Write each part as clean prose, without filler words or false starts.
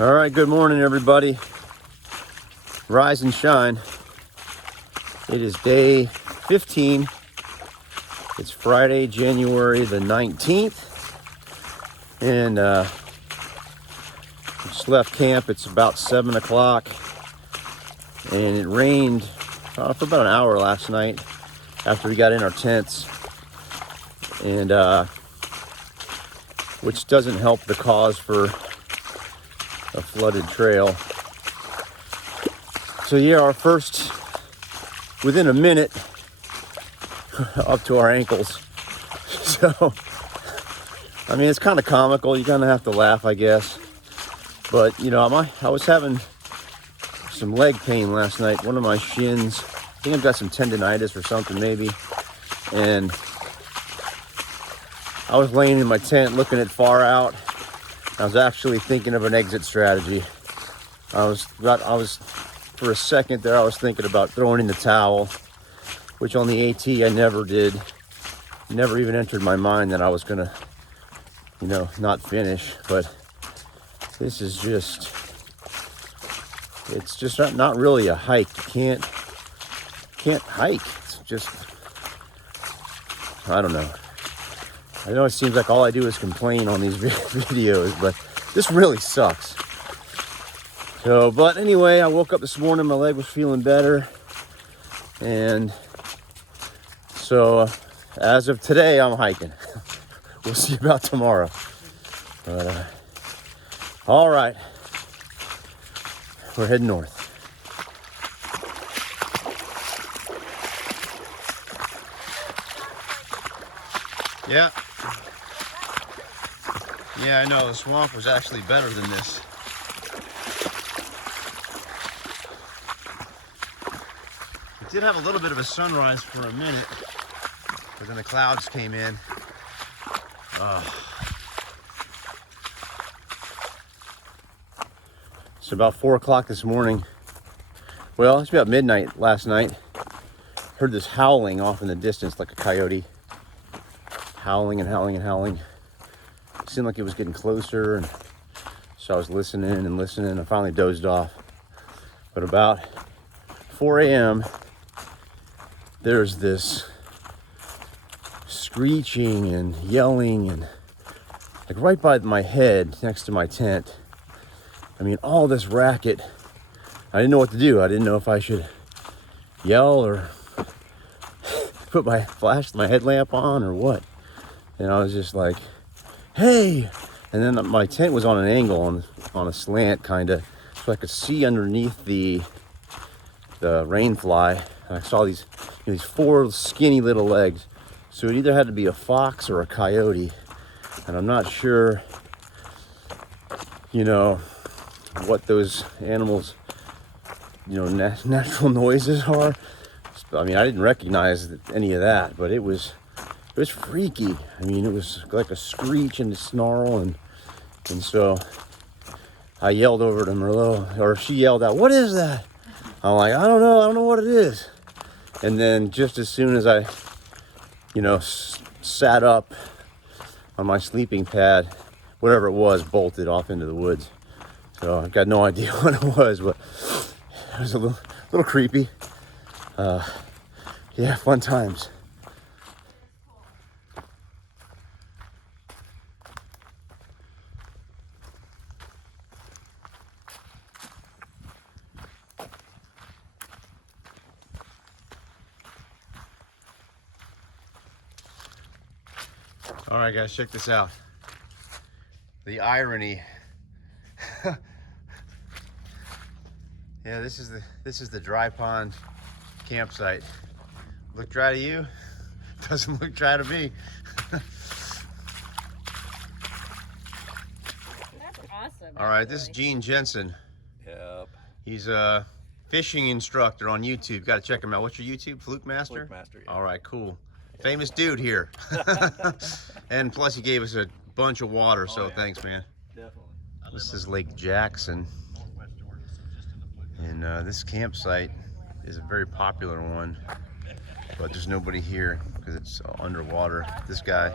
All right, good morning, everybody. Rise and shine. It is day 15. It's Friday, January the 19th. And just left camp. It's about 7 o'clock. And it rained for about an hour last night after we got in our tents. And which doesn't help the cause for a flooded trail. So yeah, our first, within a minute, up to our ankles. So, I mean, it's kind of comical. You kind of have to laugh, I guess. But, you know, I was having some leg pain last night. One of my shins, I think I've got some tendonitis or something maybe. And I was laying in my tent looking at far out. I was actually thinking of an exit strategy. I was for a second there, I was thinking about throwing in the towel, which on the AT I never did. Never even entered my mind that I was gonna, you know, not finish. But this is just, it's just not really a hike. You can't hike. It's just, I don't know. I know it seems like all I do is complain on these videos, but this really sucks. So, but anyway, I woke up this morning, my leg was feeling better. And so, as of today, I'm hiking. We'll see about tomorrow. But, all right. We're heading north. Yeah. Yeah, I know, the swamp was actually better than this. It did have a little bit of a sunrise for a minute, but then the clouds came in. It's about 4 o'clock this morning. Well, it's about midnight last night. Heard this howling off in the distance like a coyote. Howling and howling and howling. It seemed like it was getting closer, and so I was listening and listening, and I finally dozed off. But about 4 a.m., there's this screeching and yelling, and like right by my head next to my tent. I mean, all this racket. I didn't know what to do. I didn't know if I should yell or put my headlamp on or what. And I was just like, hey! And then my tent was on an angle, on a slant kind of, so I could see underneath the rain fly. And I saw these 4 skinny little legs. So it either had to be a fox or a coyote. And I'm not sure, you know, what those animals, you know, natural noises are. I mean, I didn't recognize any of that, but it was freaky. I mean, it was like a screech and a snarl, and so I yelled over to Merlot, or she yelled out, "What is that?" I'm like, I don't know what it is. And then just as soon as I, you know, sat up on my sleeping pad, whatever it was bolted off into the woods. So I've got no idea what it was, but it was a little creepy. Yeah, fun times. All right, guys, check this out. The irony. Yeah, this is the dry pond campsite. Look dry to you? Doesn't look dry to me. That's awesome. All right, this is Gene Jensen. Yep. He's a fishing instructor on YouTube. Got to check him out. What's your YouTube? Fluke Master? Fluke Master, yeah. All right, cool. Famous dude here. And plus he gave us a bunch of water, so yeah. thanks, man. Definitely. This is Lake Jackson. And this campsite is a very popular one, but there's nobody here because it's underwater. This guy,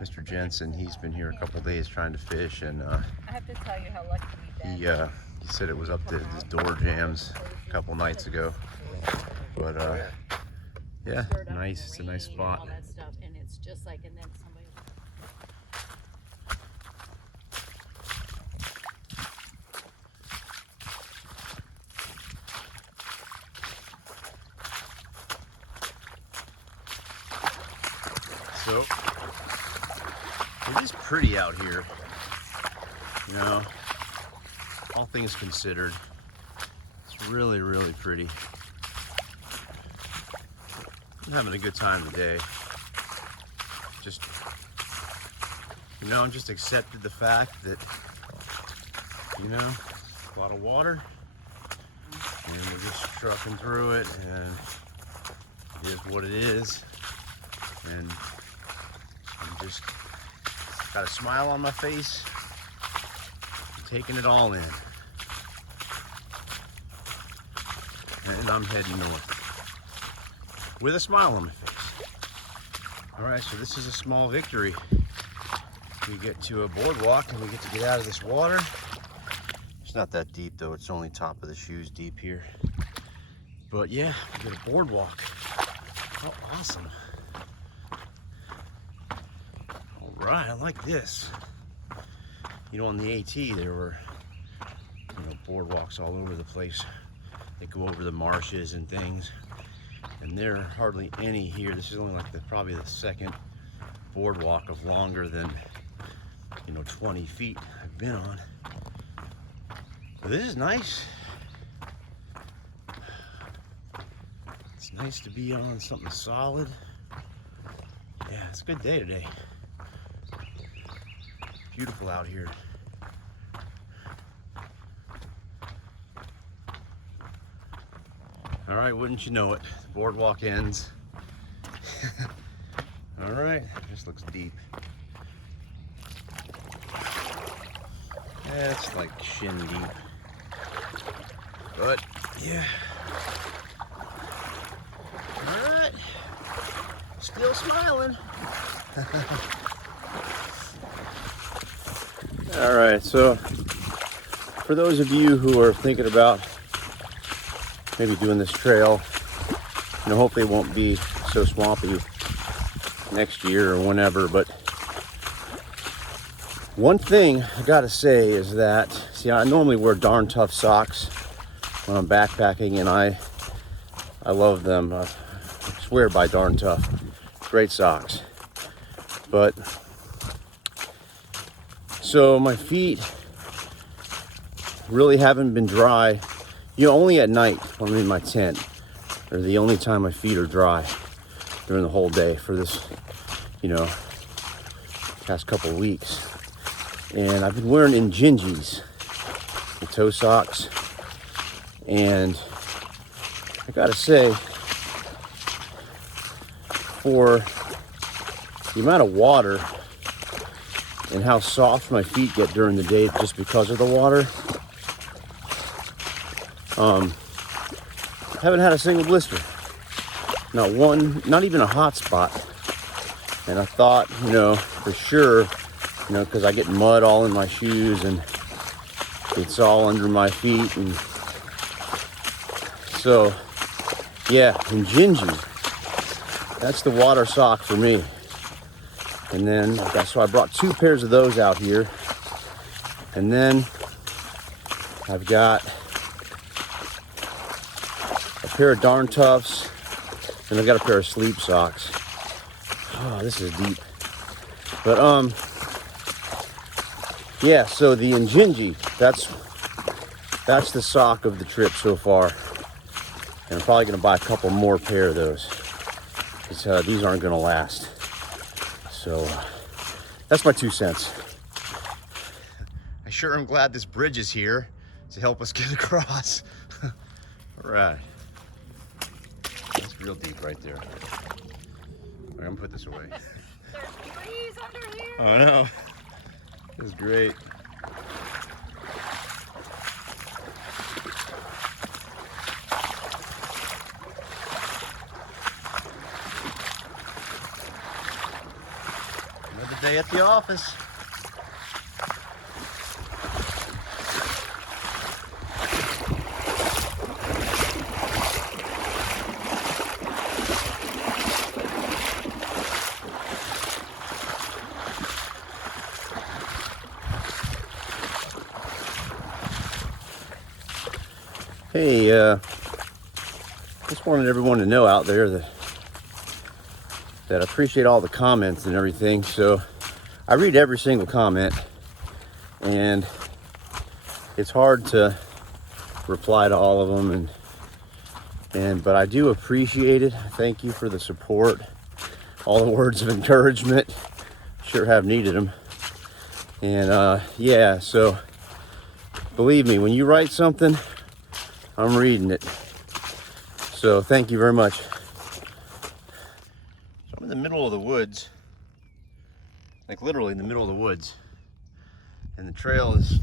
Mr. Jensen, he's been here a couple days trying to fish, and I have to tell you how lucky we've been. he said it was up to his door jams a couple nights ago. But yeah, nice. It's a nice spot. All that stuff, and it's just like, and then somebody. So it is pretty out here, you know, all things considered. It's really, really pretty. I'm having a good time today. Just, you know, I'm just accepted the fact that, you know, a lot of water, and we're just trucking through it, and it is what it is. And I'm just got a smile on my face, I'm taking it all in, and I'm heading north with a smile on my face. All right, so this is a small victory. We get to a boardwalk and we get to get out of this water. It's not that deep though, it's only top of the shoes deep here. But yeah, we get a boardwalk. How awesome. All right, I like this. You know, on the AT there were, you know, boardwalks all over the place. They go over the marshes and things. And there are hardly any here. This is only like probably the second boardwalk of longer than, you know, 20 feet I've been on. But this is nice. It's nice to be on something solid. Yeah, it's a good day today. Beautiful out here. All right, wouldn't you know it, the boardwalk ends. All right, this looks deep. Yeah, it's like shin deep. But yeah. All right, still smiling. All right, so for those of you who are thinking about maybe doing this trail, you know, hopefully it won't be so swampy next year or whenever, but one thing I gotta say is that, see, I normally wear darn tough socks when I'm backpacking, and I love them. I swear by darn tough. Great socks. But so my feet really haven't been dry. You know, only at night when I'm in my tent are the only time my feet are dry during the whole day for this, you know, past couple of weeks. And I've been wearing Injinjis, the toe socks, and I gotta say, for the amount of water and how soft my feet get during the day just because of the water, haven't had a single blister. Not one, not even a hot spot. And I thought, you know, for sure, you know, because I get mud all in my shoes and it's all under my feet. And so, yeah, Injinji, that's the water sock for me. And then, so I brought 2 pairs of those out here. And then I've got a pair of darn toughs, and I've got a pair of sleep socks. Oh, this is deep. But yeah, so the Injinji, that's the sock of the trip so far. And I'm probably gonna buy a couple more pair of those, because these aren't gonna last. So that's my 2 cents. I sure am glad this bridge is here to help us get across. All right. That's real deep right there. I'm gonna put this away. There's trees under here. Oh no. This is great. Another Day at the office. Hey, just wanted everyone to know out there that I appreciate all the comments and everything. So I read every single comment, and it's hard to reply to all of them, but I do appreciate it. Thank you for the support, all the words of encouragement. Sure have needed them. And yeah, so believe me, when you write something, I'm reading it. So thank you very much. So I'm in the middle of the woods, like literally in the middle of the woods, and the trail is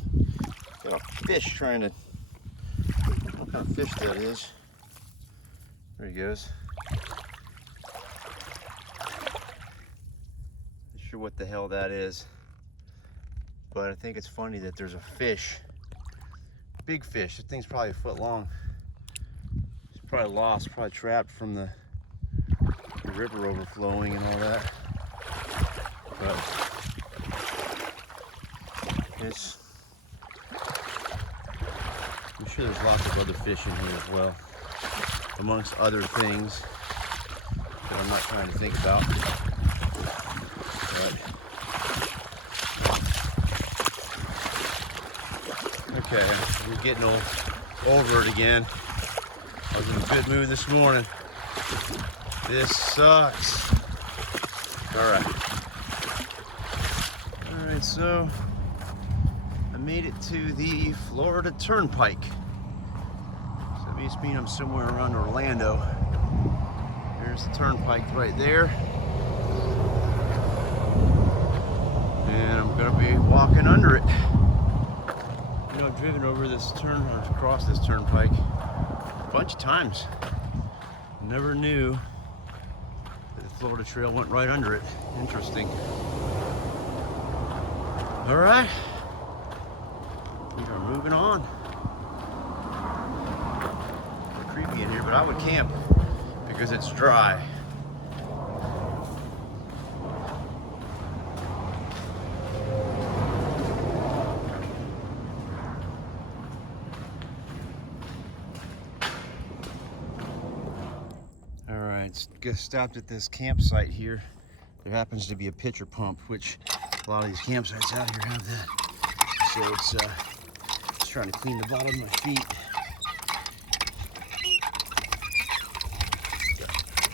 got a fish trying to, I don't know what kind of fish that is. There he goes. Not sure what the hell that is, but I think it's funny that there's a fish, big fish. This thing's probably a foot long. It's probably lost, probably trapped from the river overflowing and all that. But it's, I'm sure there's lots of other fish in here as well, amongst other things that I'm not trying to think about. But okay, we're getting over it again. I was in a good mood this morning. This sucks. Alright, so I made it to the Florida Turnpike. So that means I'm somewhere around Orlando. There's the Turnpike right there. And I'm gonna be walking under it. You know, I've driven over this across this turnpike a bunch of times. Never knew that the Florida Trail went right under it. Interesting. All right, we are moving on. It's creepy in here, but I would camp because it's dry. All right, stopped at this campsite here. There happens to be a pitcher pump, which a lot of these campsites out here have that. So it's just trying to clean the bottom of my feet.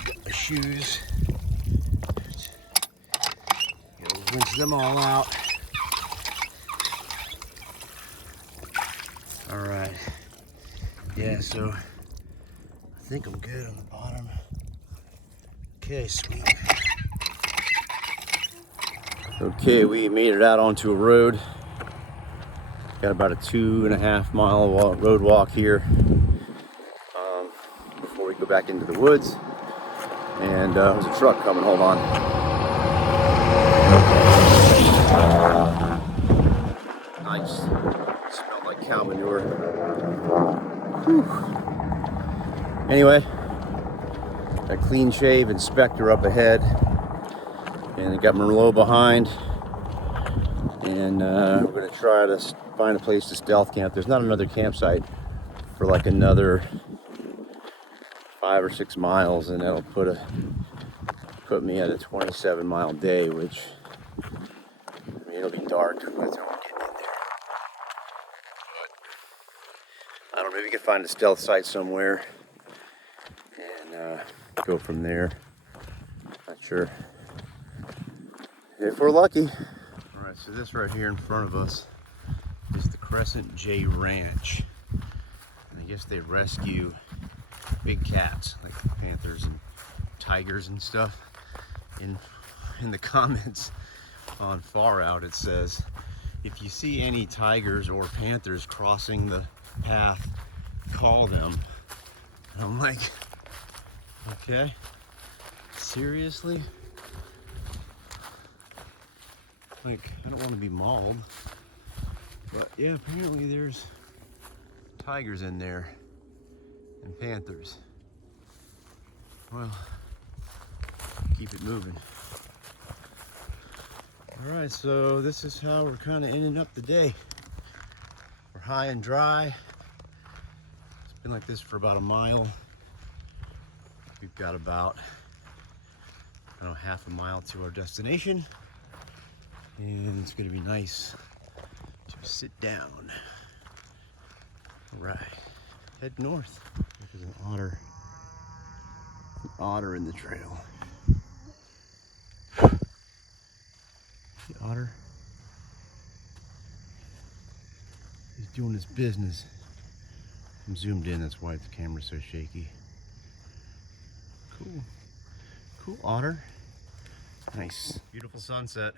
Got my shoes. Gotta rinse them all out. All right. Yeah, so I think I'm good on the bottom. Okay, sweet. Okay, we made it out onto a road. Got about a 2.5 mile road walk here before we go back into the woods. And there's a truck coming, hold on. Nice, smelled like cow manure. Whew. Anyway, got a clean shave inspector up ahead. And I got Merlot behind, and we're gonna try to find a place to stealth camp. There's not another campsite for like another 5 or 6 miles, and that'll put me at a 27-mile day, which, I mean, it'll be dark by the time we're getting in there. But I don't know, maybe we can find a stealth site somewhere and go from there. Not sure. If we're lucky. All right, so this right here in front of us is the Crescent J Ranch. And I guess they rescue big cats, like panthers and tigers and stuff. In the comments on Far Out, it says, if you see any tigers or panthers crossing the path, call them. And I'm like, okay, seriously? Like, I don't want to be mauled, but yeah, apparently there's tigers in there and panthers. Well, keep it moving. All right, so this is how we're kind of ending up the day. We're high and dry. It's been like this for about a mile. We've got about, I don't know, half a mile to our destination. And it's gonna be nice to sit down. All right, head north. There's an otter in the trail. The otter, he's doing his business. I'm zoomed in, that's why the camera's so shaky. Cool otter. Nice. Beautiful sunset.